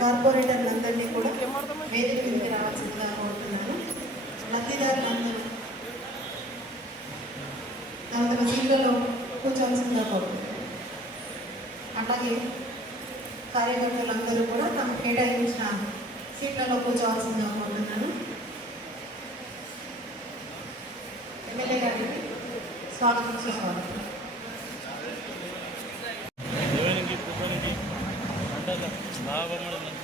కార్పొరేటర్లందరినీ కూడా వేదిక మీదకి రావాల్సిందిగా కోరుతున్నాను. లబ్ధిదారులందరూ తమ తమ సీట్లలో కూర్చోవలసిందిగా కోరుతున్నాను. అలాగే కార్యకర్తలందరూ కూడా తమకు కేటాయించిన సీట్లలో కూర్చోవలసిందిగా కోరుతున్నాను. ఎమ్మెల్యే గారికి స్వాగతం సుస్వాగతం.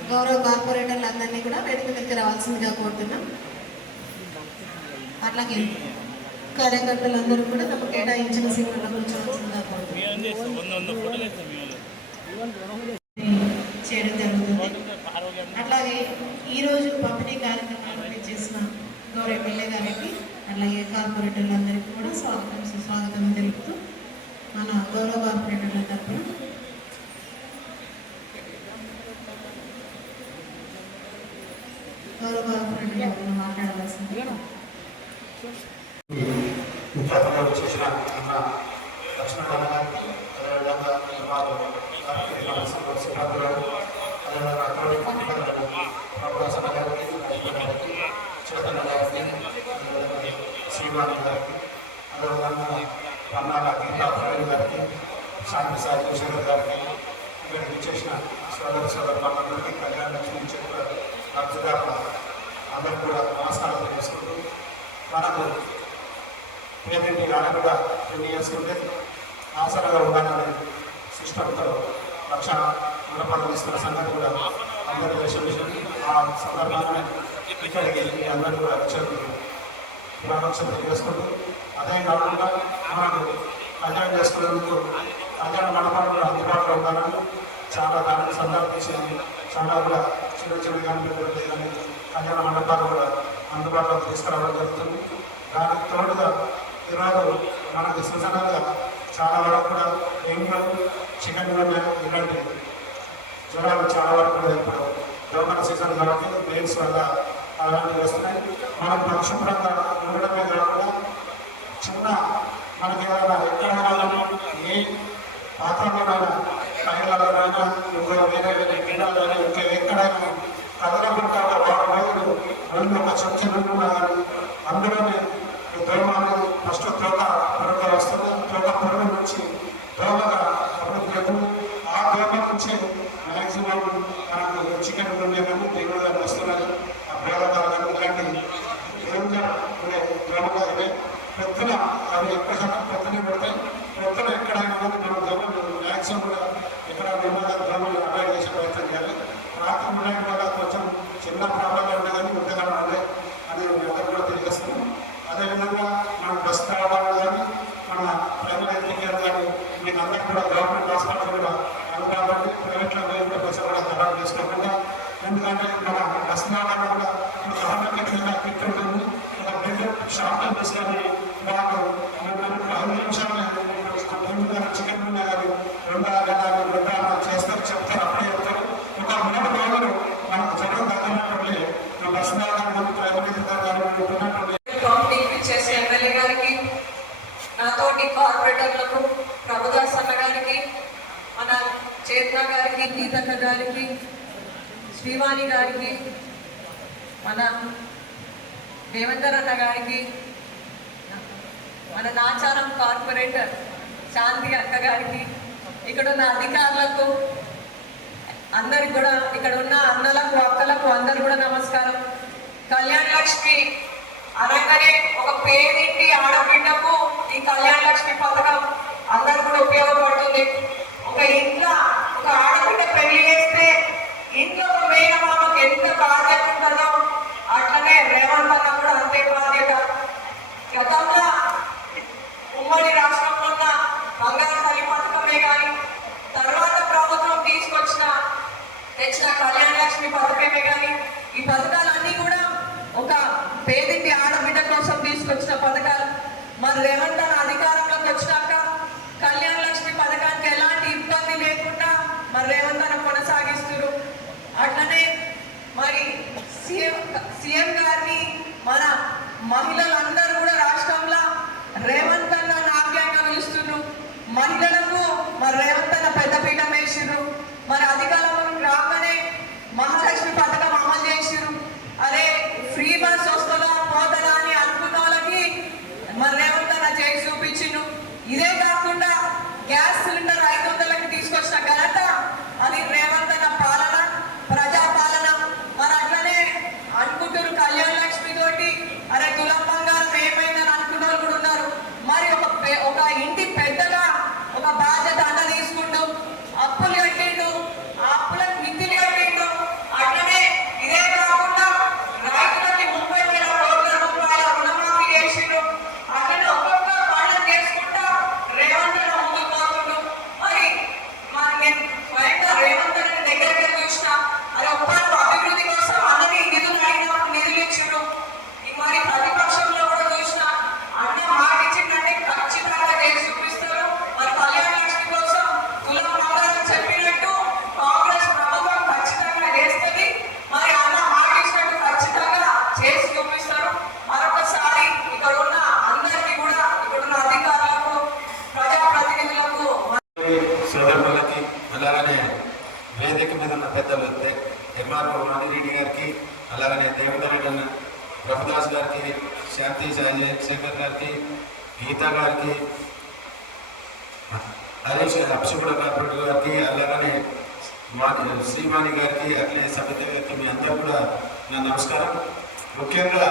గౌరవ కార్పొరేటర్లందరినీ కూడా వేదిక మీదకి రావాల్సిందిగా కోరుతున్నాం. అట్లాగే కార్యకర్తలందరూ కూడా తమ కేటాయించిన సీట్లలో కూర్చోవలసిందిగా కోరుతున్నాం చేయడం జరుగుతుంది. అట్లాగే ఈరోజు పంపిణీ కార్యక్రమాన్ని చేసిన గౌరవ ఎమ్మెల్యే గారికి అలాగే కార్పొరేటర్లందరికీ కూడా స్వాగతం సుస్వాగతం తెలుపుతూ మన గౌరవ కార్పొరేటర్ల తరఫున గౌరవ కార్పొరేటర్లు మాట్లాడవలసింది. చేసిన లక్ష్మణ గారికి అదేవిధంగా ప్రభుత్వ గారికి చేతన గారికి శ్రీవాణి గారికి అదేవిధంగా పన్నాల గీతా ప్రవీణ్ గారికి శాంతి సాయి కిషోర్ గారికి ఇక్కడికి చేసిన సోదరులందరికీ కళ్యాణ లక్ష్మి చెప్పిన అర్థదారులు అందరూ కూడా నమస్కారం చేసుకుంటూ మనకు పేదెంటి నాన్న కూడా 10 years ఉంటే ఆసరాగా ఉండాలనే సిస్టంతో 1,00,000 రూపాయలు ఇస్తున్న సంగతి కూడా అందరూ విషయం ఆ సందర్భంగానే ఇక్కడికి అందరూ కూడా వచ్చేందుకు ప్రారంభం చేసుకుంటూ అదే కాకుండా మనకు కళ్యాణం చేసుకునేందుకు కళ్యాణ మండపాలు కూడా అందుబాటులో ఉండాలని చాలా దానికి సందర్భం తీసేది చాలా కూడా చిన్న కానీ కళ్యాణ మండపాలు కూడా అందుబాటులో తీసుకురావడం జరుగుతుంది. దానికి తోడుగా ఈరోజు మనకు సీజనల్గా చాలా వరకు కూడా డెంగ్యూ చికెన్ ఇలాంటి జ్వరాలు చాలా వరకు కూడా ఇప్పుడు దోమల సీజన్ కాబట్టి మెయిన్స్ వల్ల అలాంటివి వస్తున్నాయి. మనం పరిశుభ్రంగా ఉండడమే కాకుండా చిన్న మనకి ఏదైనా ఎక్కడైనా ఏ పాత్రలోనైనా మహిళలైనా ఇంకో వేరే వేరే క్రీడల్లోనే ఇంకా ఎక్కడైనా కదలకుండా వాడు రెండు ఒక చెంచలు కానీ అందులోనే దోమలు ఫస్ట్ తోక పొరగా వస్తుంది. తోక పొరగ నుంచి దోమగా అభివృద్ధి ఆ దోమ నుంచి మ్యాక్సిమం మనకు చికెన్ ఉండే కానీ దేవుడు గారు వస్తున్నారు. ఆ ప్రేమకాలు కానీ ఇలాంటి దేవుడుగా ఉండే దోమగా ఇవే పెద్దన అవి ఎక్కువ శాతం పెద్దనే పడతాయి. పెద్దలు ఎక్కడైనా కానీ మనం దోమలు మ్యాక్సిమం కూడా ఎక్కడ దోమలు అవాయిడ్ చేసే ప్రయత్నం చేయాలి. రాత్రి ఉండడం వల్ల కొంచెం చిన్న ప్రాబ్లం ఉండదని ఉండగా ఉండే అని అందరూ కూడా తెలియజేస్తున్నాం. అదేవిధంగా మన బస్ రావడాలు కానీ మన ప్రైవేట్ హెల్త్ కేర్ కానీ మీకు అందరికీ కూడా గవర్నమెంట్ హాస్పిటల్ కూడా కాబట్టి ప్రైవేట్లో కూడా బస్సు కూడా తయారు చేసుకోకుండా ఎందుకంటే మన బస్ రావడం కూడా గవర్నమెంట్ కిట్ ఉంటుంది. ఒక బెడ్ షాప్లో తీసుకొని మాకు 5 నిమిషాలు చికెన్ కానీ 2 చేస్తారు చెప్తారు అప్పుడే చెప్తారు. ఒక 3 రోజులు మనకు జ్వరం తగ్గినట్టు బస్ రావడం ప్రైవేట్ చేసే ఎమ్మెల్యే గారికి, నాతోటి కార్పొరేటర్లకు, ప్రభుదాస్ అన్న గారికి, మన చేతన గారికి, గీతక్క గారికి, శ్రీవాణి గారికి, మన దేవేందర్ అన్న గారికి, మన నాచారం కార్పొరేటర్ శాంతి అక్క గారికి, ఇక్కడ ఉన్న అధికారులకు అందరికి కూడా, ఇక్కడ ఉన్న అన్నలకు అక్కలకు అందరు కూడా నమస్కారం. కళ్యాణ లక్ష్మి అనగానే ఒక పేదింటి ఆడబిడ్డకు ఈ కళ్యాణ లక్ష్మి పథకం అందరు కూడా ఉపయోగపడుతుంది. ఒక ఇంట్లో ఒక ఆడబిడ్డ పెళ్లి చేస్తే ఇంట్లో ఒక మేనమామకు ఎంత బాధ్యత ఉంటుందో అట్లనే రేవంత్ అన్న కూడా అంతే బాధ్యత. గతంలో ఉమ్మడి రాష్ట్రంలో ఉన్న బంగారు తల్లి పథకమే కానీ తర్వాత ప్రభుత్వం తీసుకొచ్చి లక్ష్మి పథకమే కానీ ఈ పథకాలన్నీ కూడా ఒక పేదింటి ఆడబిడ్డ కోసం తీసుకొచ్చిన పథకాలు. మరి రేవంత్ అన్న అధికారంలోకి వచ్చినాక కళ్యాణ లక్ష్మి పథకానికి ఎలాంటి ఇబ్బంది లేకుండా మరి రేవంత్ అన్న కొనసాగిస్తున్నారు. అట్లనే మరి సీఎం గారిని మన మహిళలందరూ కూడా రాష్ట్రంలో రేవంత్ అన్న నాట్యంగా పిలుస్తున్నారు. మహిళలకు మరి రేవంత్ అన్న పెద్దపీఠం వేసిర్రు. మరి అధికారంలోకి రాగానే మహాలక్ష్మి పథకం అమలు చేసిర్రు. అరే ఫ్రీ బస్ వస్తుందా పోతుందా అని అనుకున్న వాళ్ళకి మరి రేవంత్ అన్న చేసి చూపించిండు. ఇదే కాకుండా గ్యాస్ సిలిండర్ 500కి తీసుకొచ్చిన ఘనత అది రేవంత్ అన్న పాలన, ప్రజా పాలన. మరి అట్లనే అనుకుంటారు కళ్యాణ లక్ష్మి తోటి అరే తులం బంగారం ఏమైందని అనుకున్న వాళ్ళు కూడా ఉన్నారు. మరి ఒక ఇంటి పెద్దగా ఒక బాధ్యత అన్న తీసుకుంటూ అప్పులు కట్టిండు, ఆ అప్పులకు మిత్తులు కట్టిండు. అట్లనే ఇదే కాకుండా రైతులకి 30,000 కోట్ల రూపాయల రుణమాఫీ చేసిండు. అట్లనే ఒక్కొక్క పండుగ చేసుకుంటా రేవంత్ అన్న ముందుకు పోతుండు. మరి నేను స్వయంగా రేవంత్ అన్న దగ్గరికి చూసిన అది ఒక్కరు అభివృద్ధి కోసం అందరి నిధులు అయినప్పుడు నిధులు ఇచ్చిండు. మరి ప్రతిపక్షంలో కూడా చూసిన అన్న మాట ఇచ్చిందంటే ఖచ్చితంగా చేసి చూపిస్తారు. మరి కళ్యాణ లక్ష్మి కోసం కులం బంగారం చెప్పినట్టు కాంగ్రెస్ ప్రభుత్వం ఖచ్చితంగా చేస్తుంది. మరి అన్న మాట ఇచ్చినట్టు ఖచ్చితంగా చేసి చూపిస్తారు. మరొకసారి ఇక్కడ ఉన్న అందరికీ కూడా ఇక్కడ ఉన్న అధికారులకు ప్రజాప్రతినిధులకు సోదరులకి అలాగనే వేదిక మీద ఉన్న పెద్దలు ఎంఆర్ఓ మణిరెడ్డి గారికి, అలాగనే దేవేందర్ రెడ్డి అన్న, ప్రభుదాస్ గారికి, శాంతి శేఖర్ గారికి, గీతా గారికి, హరీష్ అప్షుగూడ కార్పొరేటర్ గారికి, అలాగనే శ్రీవాణి గారికి, అట్లే సమిత గారికి, మీ అందరూ కూడా నా నమస్కారం. ముఖ్యంగా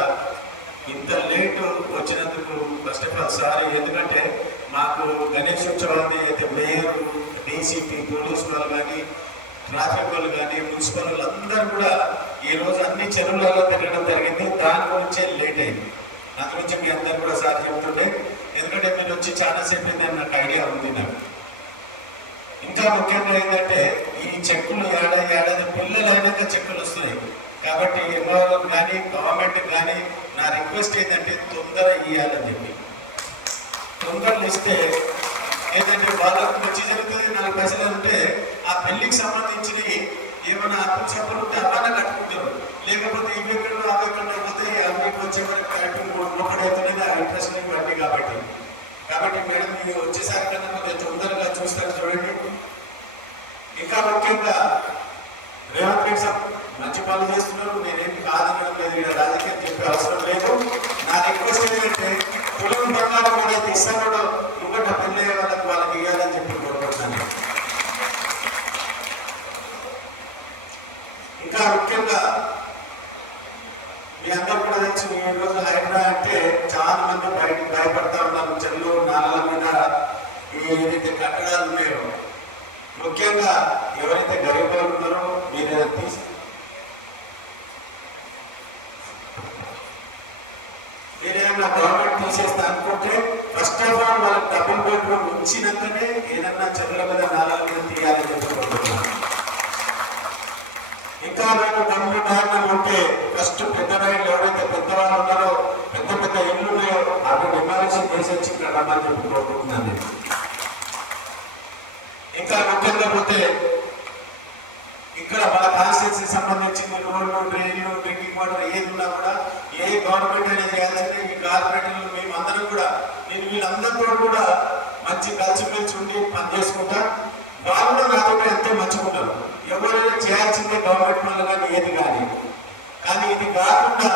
ఇంత లేటు వచ్చినందుకు ఫస్ట్ ఆఫ్ ఆల్ సారీ. ఎందుకంటే మాకు గణేష్ ఉత్సవాన్ని అయితే మేయర్, డీసీపీ, పోలీసు వాళ్ళు కానీ, ట్రాఫిక్ వాళ్ళు కానీ, మున్సిపల్ వాళ్ళు అందరూ కూడా ఈరోజు అన్ని చెరువులలో తిరగడం జరిగింది. దాని గురించే లేట్ అయింది. అందు గురించి మీ అందరూ కూడా సార్ చెప్తుండే, ఎందుకంటే మీరు వచ్చి చాలాసేపు అయిందని నాకు ఐడియా ఉంది. నాకు ఇంకా ముఖ్యంగా ఏంటంటే ఈ చెక్కులు ఏడాది పిల్లలు అయినాక చెక్కులు వస్తున్నాయి. కాబట్టి ఎంఆర్ఓ కానీ గవర్నమెంట్ కానీ నా రిక్వెస్ట్ ఏంటంటే తొందర ఇవ్వాలని చెప్పి, తొందరలు ఇస్తే ఏంటంటే వాళ్ళకు మంచి జరుగుతుంది. 4 పైసలు ఉంటే ఆ పెళ్లికి సంబంధించినవి ఏమైనా అప్పులు చెప్పలు ఉంటే అవన్నీ కట్టుకుంటారు. లేకపోతే ఇవి ఎక్కడ అవి ఎక్కడ పోతే అవి వచ్చే వరకు కరెక్ట్ ఒకటవుతున్నది ఆ ఇంట్రెస్ట్ ఇవన్నీ. కాబట్టి మేడం మీరు వచ్చేసరికన్నా కొంచెం తొందరగా చూస్తారు చూడండి. ఇంకా ముఖ్యంగా రేవంత్ రెడ్డి సార్ మంచి పనులు చేస్తున్నారు. నేనేమి కాదనడం లేదు, ఇక్కడ రాజకీయం చెప్పే అవసరం లేదు. నా రిక్వెస్ట్ ఏంటంటే తులం బంగారం కూడా ఇస్తాను ఇంకొక పెళ్ళి వాళ్ళకి ఇవ్వాలని చెప్పి కోరుకుంటున్నాను. ఇంకా ముఖ్యంగా మీ అందరూ కూడా తెలుసు, ఈ రోజు హైదరాబాద్ అంటే చాలా మంది బయటకు భయపడతా ఉన్నారు. చెల్లు నాలుగు మీద ఏదైతే కట్టడాలు ఉన్నాయో, ముఖ్యంగా ఎవరైతే గరీబ్ ఉన్నారో మీరు మీరేమన్నా గవర్నమెంట్ తీసేస్తా అనుకుంటే ఫస్ట్ ఆఫ్ ఆల్ వాళ్ళకి డబుల్ బెడ్రూమ్ ఉంచినాకనే ఏదన్నా చెరువుల మీద నాలుగు మీద తీయాలని చెప్పుకుంటున్నాను. ఇంకా మేము గమ్ము కారణం ఉంటే ఫస్ట్ పెద్ద రైళ్ళు ఎవరైతే పెద్దవాళ్ళు ఉన్నారో, పెద్ద ఇళ్ళు ఉన్నాయో అవి డిమాలిషన్ చేసి వచ్చి ఇక్కడ రమ్మని చెప్పుకుంటున్నాను. ఇంకా ముఖ్యంగా పోతే ఇక్కడ మన కాన్స్టిట్యూన్సీ సంబంధించిన రోడ్లు, డ్రైన్లు, డ్రింకింగ్ వాటర్ ఏది ఉన్నా కూడా ఏ గవర్నమెంట్ అనేది చేయాలంటే ఈ కార్పొరేటర్లు మేమందరం కూడా నేను వీళ్ళందరితో కూడా మంచి కలిసిమెలిసి ఉండి పనిచేసుకుంటా. వాళ్ళు కూడా నాతో ఎంతో మంచుకుంటారు. ఎవరైనా చేయాల్సిందే గవర్నమెంట్ వల్ల కానీ ఏది కానీ ఇది కాకుండా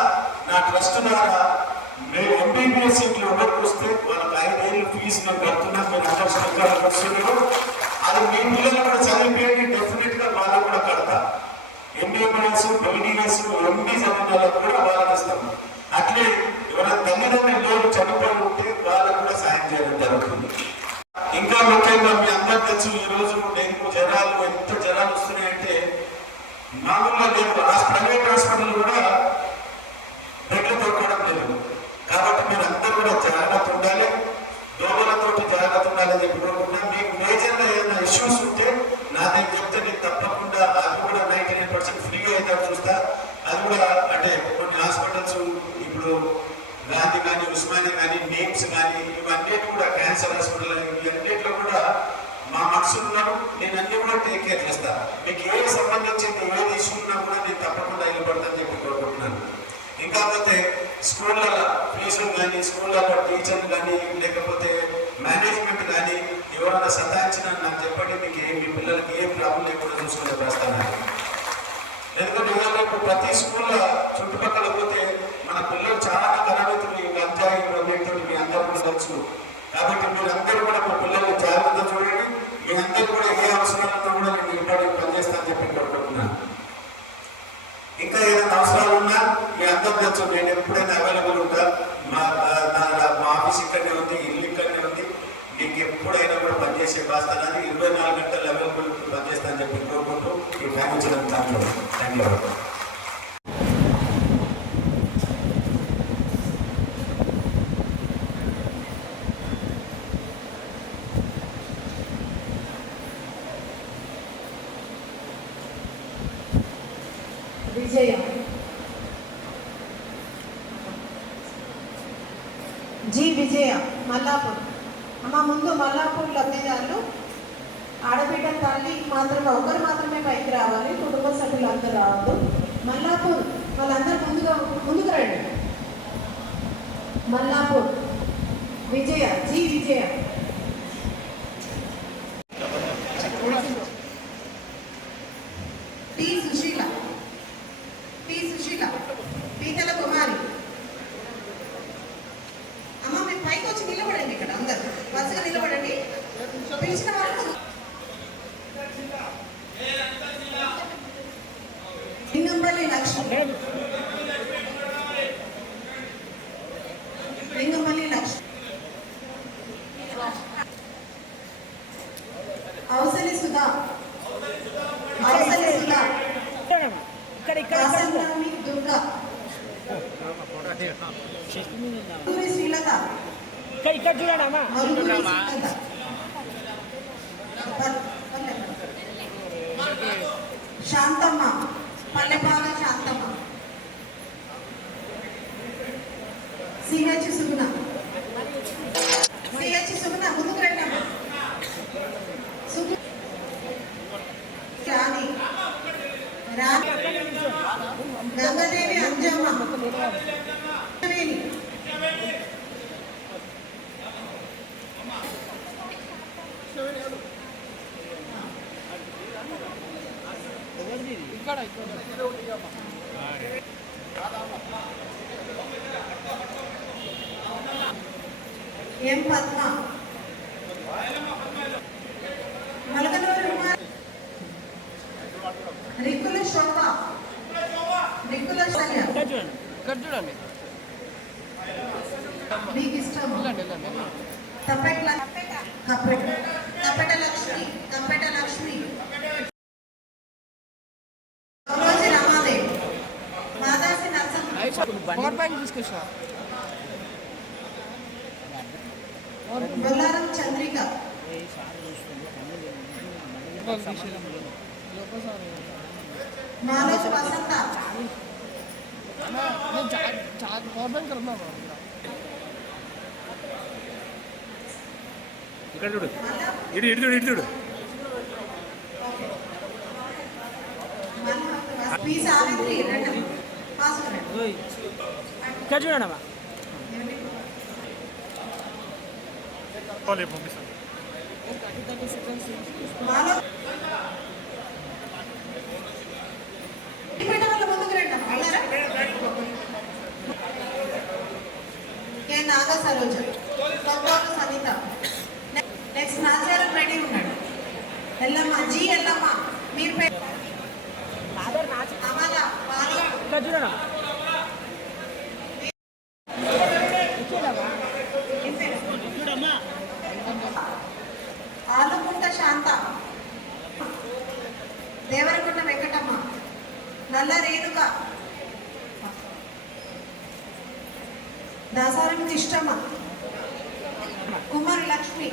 నా ట్రస్ట్ ద్వారా మేము ఎంబీబీఎస్ సీట్లు ఎవరికి వస్తే వాళ్ళకి 5 ఏళ్ళు ఫీజు నేను కడుతున్నా. మీరు అందరూ అది మీ పిల్లలు కూడా చదివిపోయింది. డెఫినెట్ గా వాళ్ళకు కూడా కడతా. ఎంబీబీఎస్, బీడీఎస్, ఎంబీ చదివిన వాళ్ళకు కూడా వాళ్ళకి ఇస్తాం. అట్లే ఎవరైనా తల్లిదండ్రులు లేరు చనిపోయి ఉంటే వాళ్ళకు కూడా సాయం చేయడం జరుగుతుంది. ఇంకా ముఖ్యంగా మీ అందరూ తెలుసు, ఈ రోజు డెంగ్యూ జ్వరాలు ఎంత జ్వరాలు వస్తున్నాయంటే మామూలుగా లేదు. ప్రైవేట్ హాస్పిటల్ కూడా బెడ్లు దొరకడం లేదు. కాబట్టి మీరు అందరూ కూడా జాగ్రత్త ఉండాలి, దోమలతోటి జాగ్రత్త ఉండాలని చెప్పుకోకుండా మీకు మేజర్గా ఏదైనా ఇష్యూస్ ఉంటే నా దగ్గర చెప్తే నేను తప్పకుండా అది కూడా 99% ఫ్రీగా అయితే సరస్వతులు ఇవన్నింటిలో కూడా మా మనసు ఉన్నారు. నేను అన్ని కూడా టేక్ కేర్ చేస్తాను. మీకు ఏ సంబంధించింది ఏది ఇష్యూ ఉన్నా కూడా నేను తప్పకుండా ఇవ్వబడతాను చెప్పి కోరుకుంటున్నాను. ఇంకా పోతే స్కూళ్ళలో ఫీజులు కానీ, స్కూళ్ళలో టీచర్లు కానీ, లేకపోతే మేనేజ్మెంట్ కానీ ఎవరైనా సతాయించినా నాకు చెప్పండి. మీకు మీ పిల్లలకి ఏ ప్రాబ్లం లేకుండా చూసుకునే వస్తాను. ఎందుకంటే ఇవాళ ఇప్పుడు ప్రతి స్కూల్లో చుట్టుపక్కల పోతే మన పిల్లలు చాలా కనబడుతుంది. గంజాయి అన్నింటితో మీ అందరూ కూడా తెలుసు. కాబట్టి మీరందరూ కూడా మా పిల్లల్ని జాగ్రత్త చూడండి. మీ అందరూ కూడా ఏ అవసరాలతో కూడా నేను ఇవ్వడానికి పనిచేస్తానని చెప్పి కోరుకుంటున్నాను. ఇంకా ఏదైనా అవసరాలు ఉన్నా మీ అందరూ తెలుసు. నేను ఎప్పుడైనా అవైలబుల్ ఉంటా. మా ఆఫీస్ ఇక్కడనే ఉంది, ఇల్లు ఇక్కడనే ఉంది. మీకు ఎప్పుడైనా కూడా పనిచేసే బాస్తానని 24 గంటలు అవైలబుల్ పనిచేస్తానని చెప్పి కోరుకుంటూ ఈ టైం ఇచ్చిన దాంట్లో థ్యాంక్ యూ. విజయ జి విజయ మల్లాపూర్. అమ్మ ముందు మల్లాపూర్ లబ్ధిదారులు ఆడబిడ్డ తల్లి మాత్రమే ఒకరు మాత్రమే పైకి రావాలి. కుటుంబ సభ్యులు అందరూ రావద్దు. మల్లాపూర్ వాళ్ళందరూ ముందుకు రండి. మల్లాపూర్ విజయ జి విజయ. టి సుశీల పీతల కుమారి. అమ్మ మీరు పైకి వచ్చి నిలబడండి. ఇక్కడ అందరు వరుసగా నిలబడండి. పిలిచిన వాళ్ళు లింగంపల్లి లక్ష్మి. అవసలి సుధా. కాసంరామి దుర్గా. మరుగూరి శ్రీలత. శాంతమ్మ పల్లెపాల శాంతమ్మ. సిహెచ్ సుగుణ ముందుకు రండి. రాణి గంగాదేవి అంజమ్మ. ఎం పద్మ. మలకనూరు రిక్కుల శోభ. రిక్కుల శల్య. మీకు ఇష్టం కప్పెట లక్ష్మి. రోజు రమాదేవి. మాదాసి నరసింహ. బొల్లారం చంద్రిక. మాలోజ్ వసంత. ఇక్కడ చూడు, ఇటు చూడు. ఇక్కడ చూడండి అమ్మా. పంపిస్తాను. నాగా సరోజ. సనిత. నెక్స్ట్ నాచారం రెడీ ఉన్నాడు. ఎల్లమ్మ జీ ఎల్లమ్మ. మీరు ఆలుకుంట శాంత. దేవరకుంట వెంకటమ్మ. నల్ల రేణుక. దాసారం ఇష్టమ్మ. కుమారి లక్ష్మి.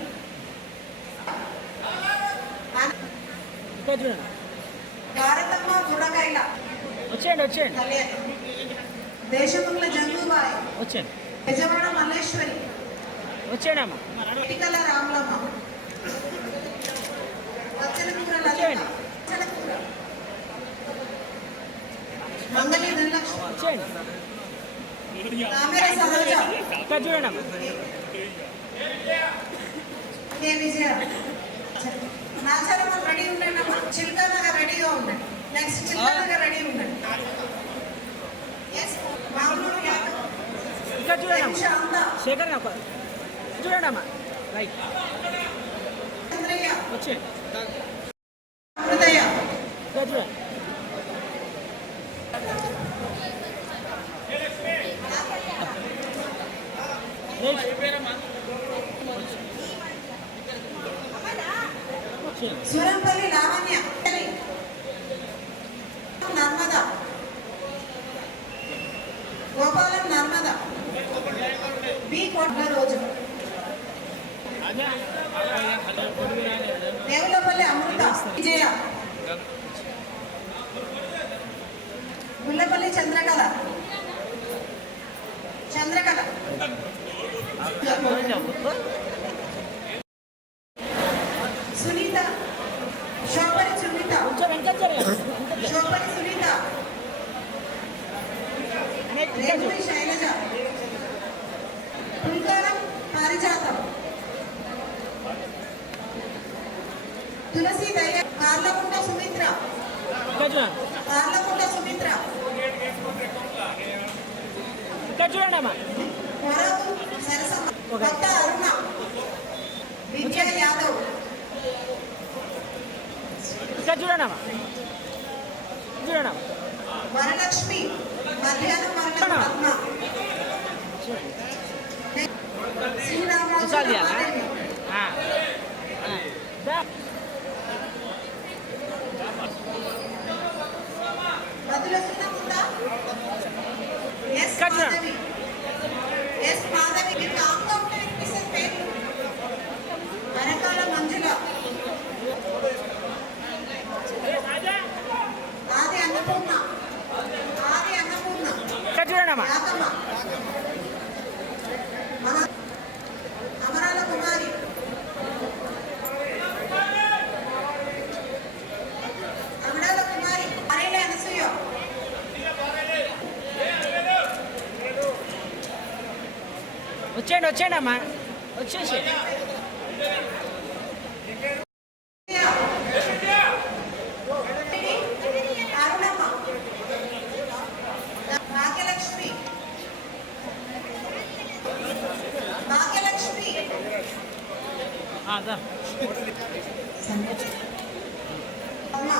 భారతమ్మ గుడగైల. వచ్చేయండి. దేశముల జంగుబాయ్. వచ్చేయండి. యజమాన మల్లేశ్వరి. వచ్చేయండి అమ్మా. ఇటికల రాములమ్మ, పచ్చలకూర లలిత, పచ్చలకూర మంగళి ధనలక్ష్మి, వచ్చేయండి. కామెర సరోజ, ఇక్కడ చూడండి అమ్మా. కే విజయ. నాచారమ్మ రెడీ ఉండండి అమ్మా. చిల్కా నగర్ రెడీగా ఉండండి. నెక్స్ట్ చిల్కా నగర్ రెడీ ఉండండి. ఎస్ మామూలు యాదవ్, ఇక్కడ చూడండి అమ్మా. శాంత, శేఖర్ అక్క చూడండి అమ్మా. రైట్ చంద్రయ్య, వచ్చేయండి. అమృతయ్య, ఇక్కడ చూడండి. వచ్చేయండి. సూరంపల్లి లావణ్య, నర్మద, గోపాలం నర్మద, బి కోట్ల రోజు, దేవులపల్లి అమృత, విజయ, ముల్లపల్లి చంద్రకళ, చంద్రకళ, సునీత, శోభరి సునీత, కొంచెం వెనక జరగండి. శోభరి సునీత, రేగుడి శైలజ, పుల్కారం పారిజాతం, తులసి దయ, కార్లకుంట సుమిత్ర, ఇక్కడ చూడండి. కార్లకుంట సుమిత్ర, ఇక్కడ చూడండి అమ్మా. వరదు సరసమ్మ, కొత్త అరుణ, విద్యా యాదవ్, ఇక్కడ చూడండి అమ్మా. చూడండి అమ్మా. వరలక్ష్మి, మధ్యాహ్నం వరలక్ష్మి పద్మ, శ్రీరామరాజు చూసాలి అలా. రమాదేవి, వదులుతున్నకుండా ఎస్ మాధవి, ఎస్ మాధవి, మీరు కామ్గా ఉంటే వినిపిస్తుంది పేర్లు. వరకాల మంజుల, ఆది అన్నపూర్ణ, ఆది అన్నపూర్ణ, ఇక్కడ చూడండి అమ్మా. యాకమ్మ, అమరాల కుమారి, అమరాల కుమారి, అరేలే అనసూయ, వచ్చేయండి వచ్చేయండి అమ్మా. వచ్చేసి అరుణమ్మ, భాగ్యలక్ష్మి, భాగ్యలక్ష్మి, అదా అమ్మ,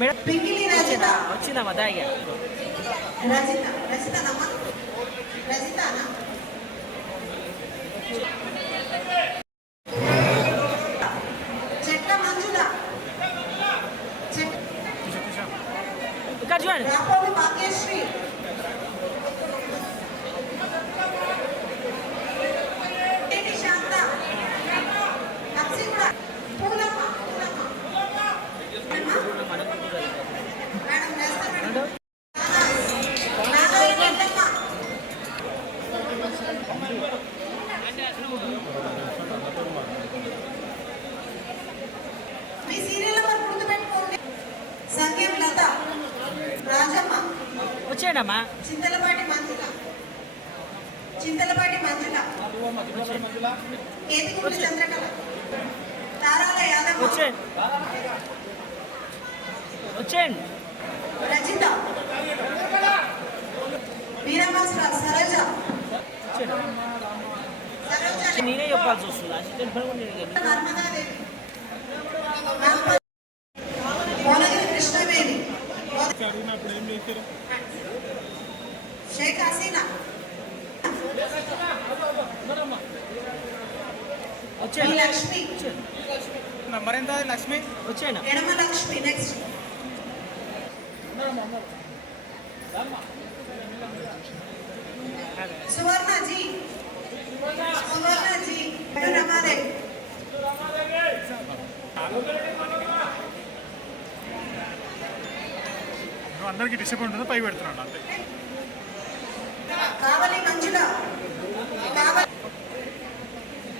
మేడం పింగిలి రజిత, వచ్చిందమ్మా. దాగా రజిత, రజితనమ్మ, రజితానా, చెట్ల మంజుల, ఇక్కడ చూడండి. రాపోలు భాగ్యశ్రీ, టి శాంత, హప్సిగూడ, పూలమ్మ, పూలమ్మ, మేడం వేస్తా మేడం, నాగోరి పెద్దమ్మ, మీ సీరియల్ నెంబర్ గుర్తుపెట్టుకోండి. సంగీం లత, రాజమ్మ, వచ్చేయండి అమ్మా. చింతలపాటి మంజుల, చింతలపాటి మంజుల, కేతికుంటి చంద్రకళ, తారాల యాదమ్మ, వచ్చేయండి వచ్చేయండి. రజిత, వీరమాస్టర్ సరోజ, సరోజ, నేనే చెప్పాల్సి వస్తుంది. అసిస్టెంట్ పని కూడా నేనే చెప్పాలి. నర్మదాదేవి, భువనగిరి కృష్ణవేణి, షేక్ హసీనా, ఈ వచ్చేయండి లక్ష్మి, నంబర్ ఎంత లక్ష్మి? వచ్చేయండి. ఎడమ లక్ష్మి, నెక్స్ట్ సువర్ణ జీ, సువర్ణ జీ, రమాదేవి, అందరికీ డిసప్పాయింట్ ఉంటుందో పై పెడుతున్నాడు అంతే. కావలి మంజుల,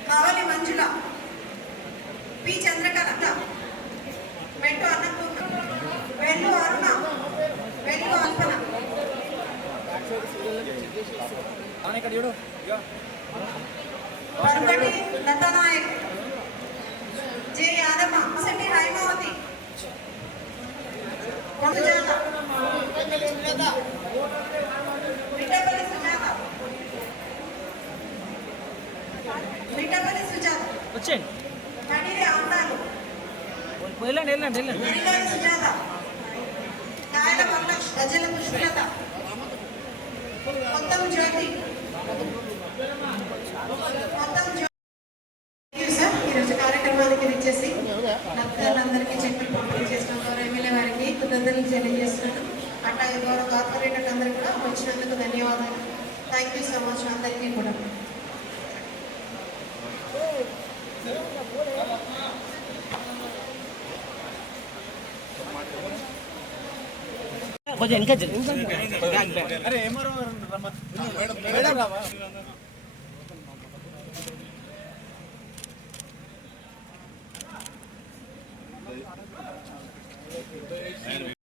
కావలి మంజుల, పి చంద్రకళ, మెట్టు అన్నపూర్ణ, వెల్లు అరుణ, వెల్లు అల్పన, పరుగటి లతానాయక్, జే యాదమ్మ, శెట్టి హైమావతి, సుజాత, మిట్టపల్లి సుజాత, మిట్టపల్లి సుజాత, వచ్చేయండి. కడిరి ఆండాలు, వెళ్ళండి వెళ్ళండి వెళ్ళండి. కడిగారి సుజాత, కాయల వల్ల గజల పుష్పలత, మొత్తం జ్యోతి, మొత్తం జ్యోతి. సార్ ఈరోజు కార్యక్రమానికి ఇచ్చేసి లబ్ధిదారులందరికీ చెక్కులు పంపిణీ చేసిన గౌరవ ఎమ్మెల్యే వారికి కృతజ్ఞతలు తెలియజేస్తున్నాను. అట్లాగే గౌరవ కార్పొరేటర్లు అందరికీ కూడా వచ్చినందుకు ధన్యవాదాలు. థ్యాంక్ యూ సో మచ్ అందరికీ కూడా. కొంచెం ఇంకా బ్యాగ్ బ్యాగ్. అరే ఏమో